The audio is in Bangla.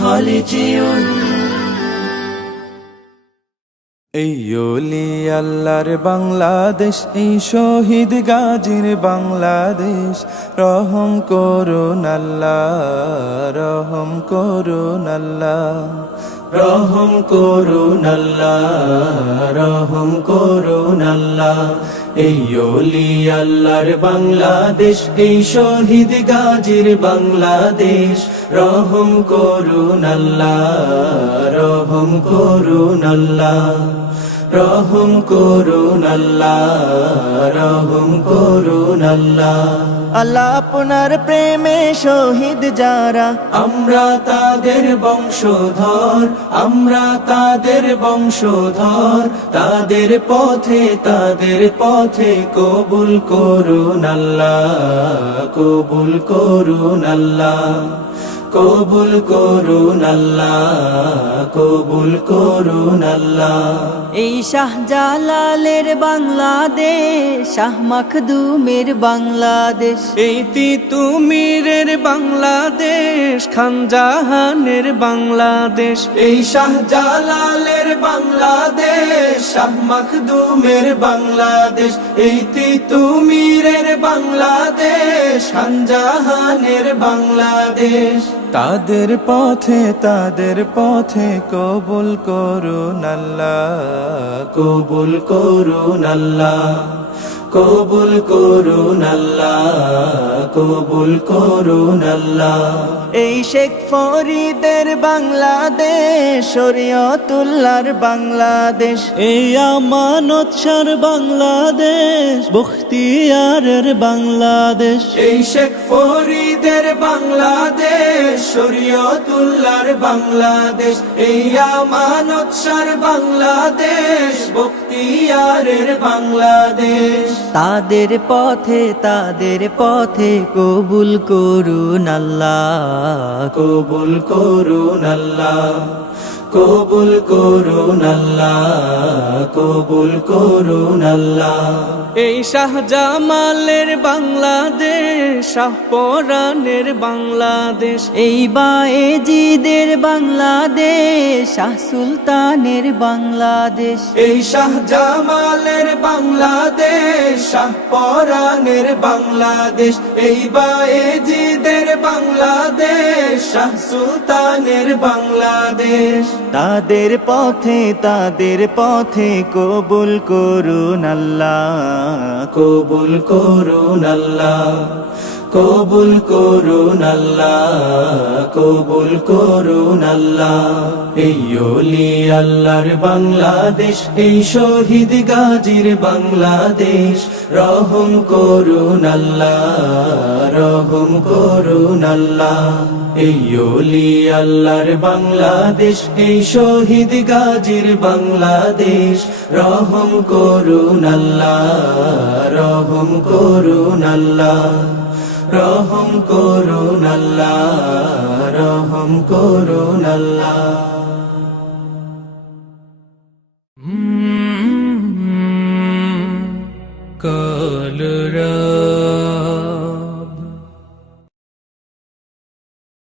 خالدون এই ওলি আল্লাহর বাংলাদেশ, এই শহীদ গাজীর বাংলাদেশ, রহম করুন আল্লাহ, রহম করুন আল্লাহ, রহম করুন আল্লাহ, রহম করুন আল্লাহ। এই ওলি আল্লাহর বাংলাদেশ, এই শহীদ গাজীর বাংলাদেশ, রহম করুন আল্লাহ, রহম করুন আল্লাহ, রহম করুন আল্লাহ, রহম করুন আল্লাহ। আল্লাহ আপনার প্রেমে শহীদ যারা, আমরা তাদের বংশধর, আমরা তাদের বংশধর, তাদের পথে কবুল করুন আল্লাহ, কবুল করুন আল্লাহ, কবুল করুন আল্লাহ, কবুল করুন আল্লাহ। এই শাহজালালের বাংলাদেশ, শাহ মখদুমের বাংলাদেশ, এই তিতুমিরের বাংলাদেশ, খানজাহানের বাংলাদেশ, এই শাহজালালের বাংলাদেশ, শাহ মখদুমের বাংলাদেশ, এই তিতুমিরের বাংলাদেশ, খানজাহানের বাংলাদেশ। তাদের পথে কবুল করুন আল্লাহ, কবুল করুন আল্লাহ, কবুল করুন আল্লাহ, কবুল করুন আল্লাহ। এই শেখ ফরিদের বাংলাদেশ, শরীয়তুল্লাহর বাংলাদেশ, এই আমানত শাহর বাংলাদেশ, বখতিয়ারের বাংলাদেশ, এই শেখ ফরিদের বাংলাদেশ, শরীয়তুল্লাহর বাংলাদেশ, এই আমানত শাহর বাংলাদেশ, বখতিয়ারের বাংলাদেশ। তাদের পথে কবুল করুন আল্লাহ, কবুল করুন আল্লাহ, কবুল করুন আল্লাহ, কবুল করুন আল্লাহ। এই শাহজামালের বাংলাদেশ, শাহপরানের বাংলাদেশ, এই বায়েজিদের বাংলাদেশ, শাহ সুলতানের বাংলাদেশ, এই শাহজামালের বাংলাদেশ, শাহপরানের বাংলাদেশ, এই বায়েজিদের বাংলাদেশ, শাহ সুলতানের বাংলাদেশ। তাদের পথে কবুল করুন আল্লাহ, কবুল করুন আল্লাহ, কবুল করুন আল্লাহ, কবুল করুন আল্লাহ। এই ওলি আল্লাহর বাংলাদেশ, এই শহীদ গাজীর বাংলাদেশ, রহম করুন আল্লাহ, রহম করুন আল্লাহ। এই ওলি আল্লাহর বাংলাদেশ, এই শহীদ গাজীর বাংলাদেশ, রহম করুন আল্লাহ, রহম করুন আল্লাহ, রহম করুন আল্লাহ, রহম করুন আল্লাহ।